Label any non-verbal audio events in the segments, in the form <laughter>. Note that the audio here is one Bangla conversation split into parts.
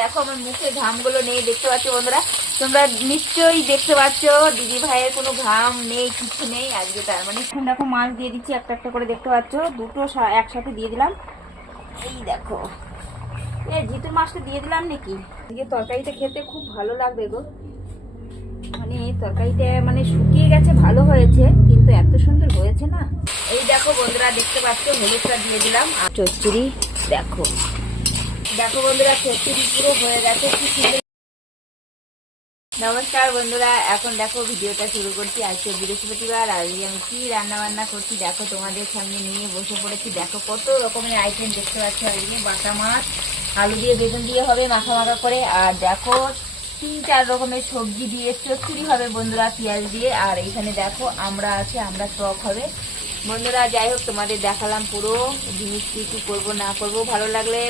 দেখো, আমার মুখে ঘামগুলো নেই, দেখতে পাচ্ছ বন্ধুরা? তোমরা নিশ্চয়ই দেখতে পাচ্ছ, দিদি ভাইয়ের কোনো ঘাম নেই, কিছু নেই, আজকে তার মানে এখন দেখো মাছ দিয়ে দিচ্ছি, একটা একটা করে দেখতে পাচ্ছ, দুটো একসাথে দিয়ে দিলাম। এই দেখো, এ, জিতুর মাছটা দিয়ে দিলাম নাকি? আজকে তরকারিটা খেতে খুব ভালো লাগবে গো। মানে তরকারিটা মানে শুকিয়ে গেছে, ভালো হয়েছে, কিন্তু এত সুন্দর হয়েছে না। এই দেখো বন্ধুরা, দেখতে পাচ্ছ, হলুদটা দিয়ে দিলাম, আর চচ্চড়ি, দেখো। দেখো বন্ধুরা পুরো হয়ে গেছে নমস্কার বন্ধুরা, এখন দেখো ভিডিওটা শুরু করছি আজকে বৃহস্পতিবার, আজকে আমি কি রান্না বান্না করছি দেখো তোমাদের সামনে নিয়ে বসে পড়েছি। দেখো কত রকমের আইটেম দেখতে পাচ্ছ আজকে বাটা মাছ, আলু দিয়ে বেগুন দিয়ে হবে মাখা মাখা করে, আর দেখো তিন চার রকমের সবজি দিয়ে চচ্চড়ি হবে বন্ধুরা, পেঁয়াজ দিয়ে, আর এখানে দেখো আমরা আছে, আমরা টক হবে। বন্ধুরা যাই হোক তোমাদের দেখালাম পুরো জিনিস কি কি করব না করব। ভালো লাগলে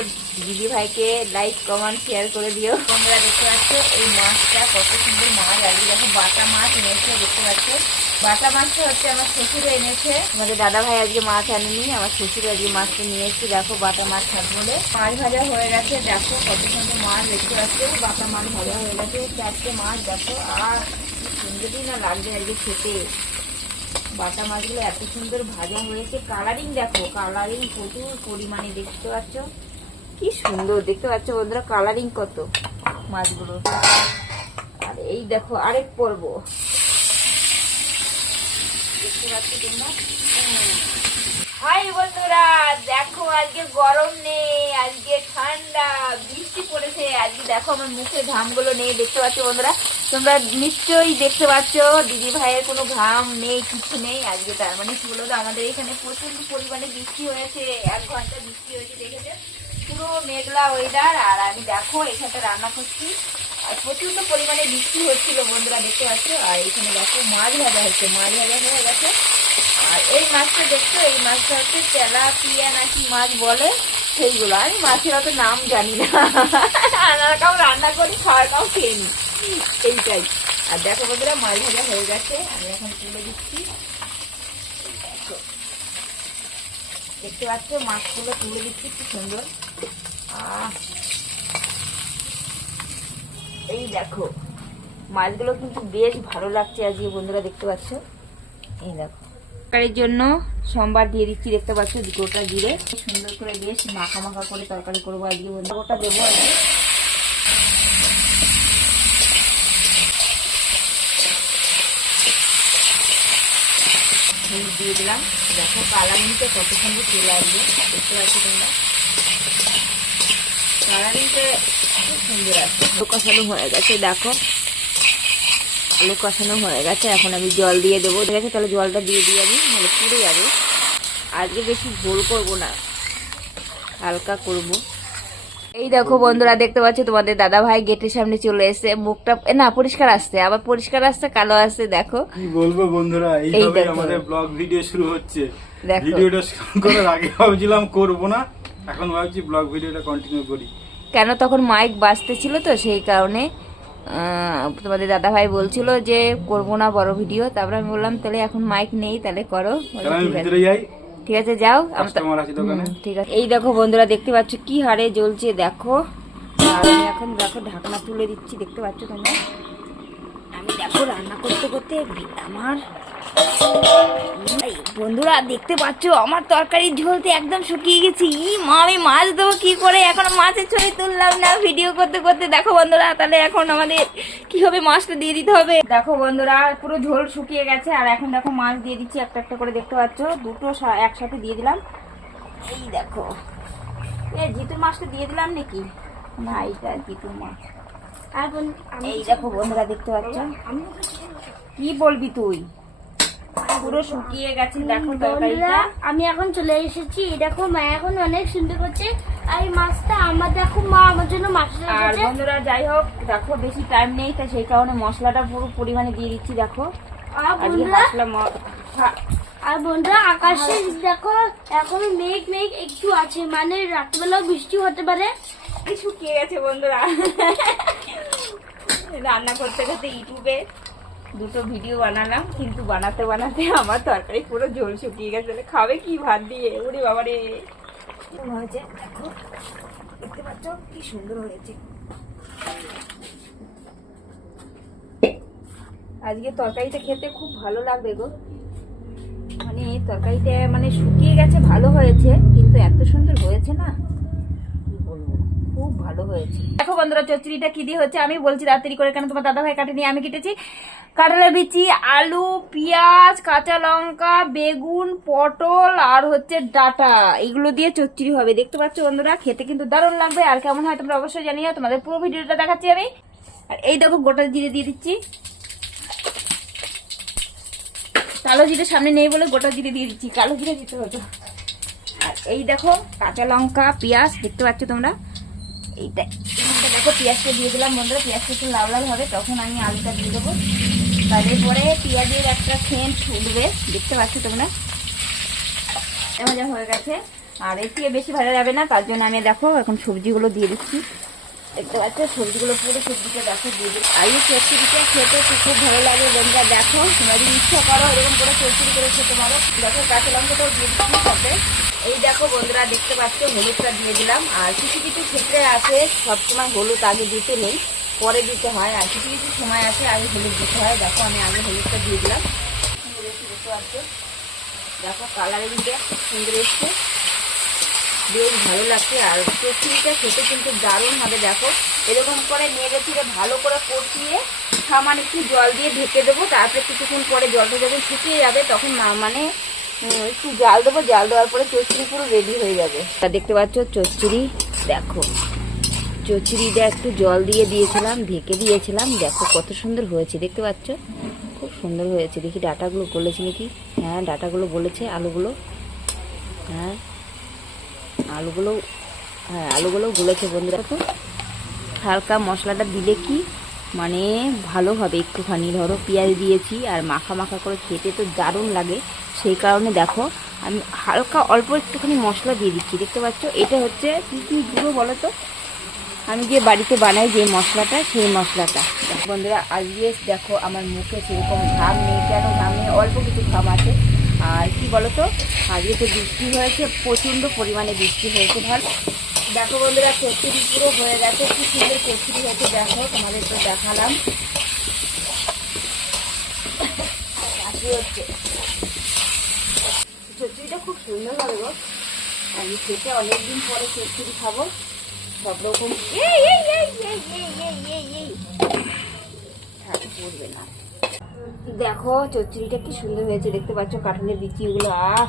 দিদি ভাইকে লাইক কমেন্ট শেয়ার করে দিও। তোমরা দেখতে পাচ্ছ? এই মাছটা কত সুন্দর মাছ আজকে দেখো বাটা মাছ এনেছে দেখতে পাচ্ছ? বাটা মাছটা হচ্ছে আমার শ্বশুরে এনেছে। আমাদের দাদা ভাই আজকে মাছ আনেনি আমার শ্বশুর আজকে মাছটা নিয়ে এসেছে দেখো বাটা মাছ বলে মাছ ভাজা হয়ে গেছে দেখো কত সুন্দর মাছ দেখতে পাচ্ছ? বাটা মাছ ভাজা হয়ে গেছে চারটে মাছ দেখো আর সুন্দরই না লাগবে আজকে খেতে। বাটা মাছগুলো এত সুন্দর ভাজা হয়েছে। কালারিং দেখো কালারিং প্রচুর পরিমাণে দেখতে পাচ্ছ। কি সুন্দর দেখতে পাচ্ছ বন্ধুরা কালারিং কত মাছগুলো। আর এই দেখো আরেক পর্ব। দেখতে হাই বন্ধুরা, দেখো আজকে গরম নেই, আজকে ঠান্ডা, বৃষ্টি পড়েছে। আজকে দেখো আমার মুখে ঘামগুলো নেই, দেখতে পাচ্ছ বন্ধুরা? তোমরা নিশ্চয়ই দেখতে পাচ্ছ, দিদি ভাইয়ের কোনো ঘাম নেই, কিছু নেই। আজকে তার মানে কি বলতো, আমাদের এখানে প্রচণ্ড পরিমাণে বৃষ্টি হয়েছে, এক ঘণ্টা বৃষ্টি হয়েছে দেখেছে পুরো মেঘলা ওয়েদার আর আমি দেখো, এখানটা রান্না করছি। আর প্রচণ্ড পরিমাণে বৃষ্টি হচ্ছিল, বন্ধুরা দেখতে পাচ্ছ? আর এখানে দেখো, মাছ ভাজা হচ্ছে, মাছ ভাজা হয়ে গেছে। আর এই মাছটা দেখছ? এই মাছটা হচ্ছে তেলাপিয়া নাকি মাছ বলে? সেইগুলো। আমি মাছের অত নাম জানি না। <laughs> রান্নার কাউ রান্না করি, খাওয়ার কাউ খেয়ে নি এইটাই আর দেখো বন্ধুরা মাছ ভাজা হয়ে গেছে। আমি এখন তুলে দিচ্ছি। দেখতে পাচ্ছ, মাছগুলো তুলে দিচ্ছি, কি সুন্দর। এই দেখো, মাছগুলো কিন্তু বেশ ভালো লাগছে আজকে, বন্ধুরা, দেখতে পাচ্ছ? এই দেখো। তরকারির জন্য সোমবার দিয়ে দিচ্ছি, দেখতে পাচ্ছ গোটা জিরে। সুন্দর করে বেশ মাখা মাখা করে তরকারি করব আজকে গোটা দেবো আজকে। হলুদ দিয়ে দিলাম। দেখো কালারিংটা কত সুন্দর চলে আসবে। দেখতে পাচ্ছ তোমরা? কালারিংটা খুব সুন্দর আছে। আলু কষানো হয়ে গেছে, দেখো। আলু কষানো হয়ে গেছে, এখন আমি জল দিয়ে দেবো। ঠিক আছে, তাহলে জলটা দিয়ে দিয়ে আমি, নাহলে পুড়ে যাবে। আজকে বেশি ঝোল করব না, হালকা করব। এই দেখো বন্ধুরা দেখতে পাচ্ছ তোমাদের দাদা ভাই গেটের সামনে চলে এসে মুখটা না পরিষ্কার আসছে আবার পরিষ্কার আসছে কালো আসছে দেখো। কি বলব বন্ধুরা এইভাবে আমাদের ব্লগ ভিডিও শুরু হচ্ছে। ভিডিওটা শুরু করার আগে ভাবছিলাম করব না এখন ভাবছি ব্লগ ভিডিওটা কন্টিনিউ করি। কেন তখন মাইক বাজতে ছিল তো সেই কারণে তোমাদের দাদা ভাই বলছিল যে করব না বড় ভিডিও তারপরে আমি বললাম তাহলে এখন মাইক নেই তাহলে করো। ভিতরে যাই। ঠিক আছে যাও ঠিক আছে। এই দেখো বন্ধুরা দেখতে পাচ্ছ কি হারে জ্বলছে দেখো। আর আমি এখন দেখো ঢাকনা তুলে দিচ্ছি দেখতে পাচ্ছ তোমরা? আমি দেখো রান্না করতে করতে আমার বন্ধুরা দেখতে পাচ্ছ? আমার তরকারির ঝোলতে একদম শুকিয়ে গেছি। ই মা আমি মাছ দেবো কি করে? এখন মাছের ছবি তুললাম না ভিডিও করতে করতে। দেখো বন্ধুরা তাহলে এখন আমাদের কি হবে মাছটা দিয়ে দিতে হবে? দেখো বন্ধুরা পুরো ঝোল শুকিয়ে গেছে। আর এখন দেখো মাছ দিয়ে দিচ্ছি একটা একটা করে দেখতে পাচ্ছ? দুটো একসাথে দিয়ে দিলাম। এই দেখো। এ জিতুর মাছটা দিয়ে দিলাম নাকি? না এইটা জিতুর মাছ। আর এই দেখো বন্ধুরা দেখতে পাচ্ছ? কি বলবি তুই? পুরো শুকিয়ে গেছে দেখো তরকারিটা। আমি এখন চলে এসেছি। দেখো মা এখন অনেক সুন্দর করছে। আর মাছটা আমার দেখো মা আমার জন্য মাছটা আর বন্ধুরা যাই হোক দেখো বেশি টাইম নেই তাই সেই কারণে মশলাটা পুরো পরিমাণে দিয়ে দিচ্ছি দেখো। আর বন্ধুরা? মশলা আর বন্ধুরা আকাশে দেখো এখন মেঘ মেঘ একটু আছে। মানে রাত্রিবেলা বৃষ্টি হতে পারে। শুকিয়ে গেছে বন্ধুরা। রান্না করতে করতে ইউটিউবে দুটো ভিডিও বানালাম কিন্তু বানাতে বানাতে আমার তরকারি পুরো ঝোল শুকিয়ে গেছে। তাহলে খাবে কি ভাত দিয়ে? ওরে বাবা রে। হয়েছে দেখো দেখতে পাচ্ছ কি সুন্দর হয়েছে। আজকে তরকারিটা খেতে খুব ভালো লাগবে গো। মানে তরকারিটা মানে শুকিয়ে গেছে ভালো হয়েছে কিন্তু এত সুন্দর হয়েছে না। খুব ভালো হয়েছে। দেখো বন্ধুরা, চচ্চড়িটা কি দিয়ে হচ্ছে? আমি বলছি তাড়াতাড়ি করে কেন তোমার দাদা ভাই কাটেনি আমি কেটেছি? কাঁঠালের বিচি, আলু, পেঁয়াজ, কাঁচা লঙ্কা, বেগুন, পটল আর হচ্ছে ডাটা। এগুলো দিয়ে চচ্চড়ি হবে। দেখতে পাচ্ছ বন্ধুরা, খেতে কিন্তু দারুণ লাগবে। আর কেমন হয় তোমরা অবশ্যই জানিও। তোমাদের পুরো ভিডিওটা দেখাচ্ছি আমি। আর এই দেখো, গোটা জিরে দিয়ে দিচ্ছি। কালো জিরে সামনে নেই বলে গোটা জিরে দিয়ে দিচ্ছি। কালো জিরে দিতে হতো আর এই দেখো, কাঁচা লঙ্কা, পেঁয়াজ, দেখতে পাচ্ছ তোমরা? এইটা এইটা দেখো, পেঁয়াজটা দিয়ে দিলাম বন্ধুরা, পেঁয়াজটা একটু লাল লাল হবে, তখন আমি আলুটা দিয়ে দেবো। তারপরে পেঁয়াজের একটা সেন্ট উঠবে, দেখতে পাচ্ছ তোমরা? যা হয়ে গেছে। আর এর থেকে বেশি ভালো যাবে না, তার জন্য আমি দেখো, এখন সবজিগুলো দিয়ে দিচ্ছি। দেখতে পাচ্ছ, সবজিগুলো পুরো সবজিটা দেখো, দিয়ে দিচ্ছি। আলু চচ্চড়িটা খেতে খুব ভালো লাগে বন্ধুরা, দেখো, তোমরা যদি ইচ্ছা করো, এরকম করে চচ্চড়ি করে খেতে পারো। দেখো, কাঁচা লঙ্কাটাও দিয়ে দিচ্ছি এই দেখো বন্ধুরা, দেখতে পাচ্ছ, হলুদটা দিয়ে দিলাম। আর কিছু কিছু ক্ষেত্রে আছে, সবসময় হলুদ আগে দিতে নেই, পরে দিতে হয়। আর কিছু কিছু সময় আছে, আগে হলুদ দিতে হয়। দেখো, আমি আগে হলুদটা দিয়ে দিলাম। দেখতে পাচ্ছ দেখো কালারের দিকে সুন্দর এসছে। বেশ ভালো লাগছে। আর চচ্চড়িটা খেতে কিন্তু দারুণ হবে, দেখো। এরকম করে নেড়ে ফিরে ভালো করে কষিয়ে সামান্য একটু জল দিয়ে ঢেকে দেবো। তারপরে কিছুক্ষণ পরে জলটা যখন শুকিয়ে যাবে, তখন মানে একটু জাল দেবো, জাল দেওয়ার পরে চচ্চড়ি পুরো রেডি হয়ে যাবে। তা দেখতে পাচ্ছ, চচ্চড়ি, দেখো। চচ্চড়িটা একটু জল দিয়ে দিয়েছিলাম, ঢেকে দিয়েছিলাম। দেখো কত সুন্দর হয়েছে, দেখতে পাচ্ছ? খুব সুন্দর হয়েছে। দেখি ডাটাগুলো গলেছে নাকি? হ্যাঁ ডাটাগুলো গলেছে আলুগুলো। হ্যাঁ আলুগুলো হ্যাঁ আলুগুলো গুলেছে বন্ধুরা। তো হালকা মশলাটা দিলে কি? মানে ভালো হবে। একটুখানি ধরো, পেঁয়াজ দিয়েছি আর মাখা মাখা করে খেতে তো দারুণ লাগে। সেই কারণে দেখো, আমি হালকা অল্প একটুখানি মশলা দিয়ে দিচ্ছি, দেখতে পাচ্ছ? এটা হচ্ছে কী কী গুঁড়ো বলো তো? আমি যে বাড়িতে বানাই যে মশলাটা, সেই মশলাটা। বন্ধুরা আজকে দেখো আমার মুখে সেরকম ঘাম নেই কেন? ঘাম নেই অল্প কিছু ঘাম আছে। আর কি বলতো আজকে তো বৃষ্টি হয়েছে, প্রচণ্ড পরিমাণে বৃষ্টি হয়েছে ভালো দেখো বন্ধুরা, কচুরি পুরো হয়ে গেছে, কি সুন্দর কচুরি হয়েছে, দেখো, তোমাদের তো দেখালাম। হচ্ছে? সুন্দর হবে গো আমি খেতে অনেকদিন পরে কচুরি খাব। সব রকম পড়বে না। দেখো চচ্চড়িটা কি সুন্দর হয়েছে। দেখতে পাচ্ছ কাঁঠালের বিচিগুলো আহ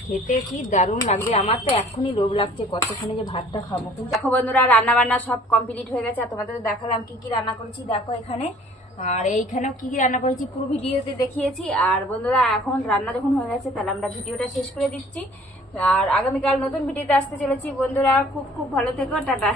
খেতে কি দারুণ লাগবে। আমার তো এখনই লোভ লাগছে। কতক্ষণে যে ভাতটা খাব। দেখো বন্ধুরা রান্না বান্না সব কমপ্লিট হয়ে গেছে। আর তোমাদের দেখালাম কি কি রান্না করেছি। দেখো এখানে আর এইখানেও কি কি রান্না করেছি পুরো ভিডিওতে দেখিয়েছি। আর বন্ধুরা, এখন রান্না যখন হয়ে গেছে, তাহলে আমরা ভিডিওটা শেষ করে দিচ্ছি। আর আগামীকাল নতুন ভিডিওতে আসতে চলেছি। বন্ধুরা, খুব খুব ভালো থেকো, টাটা।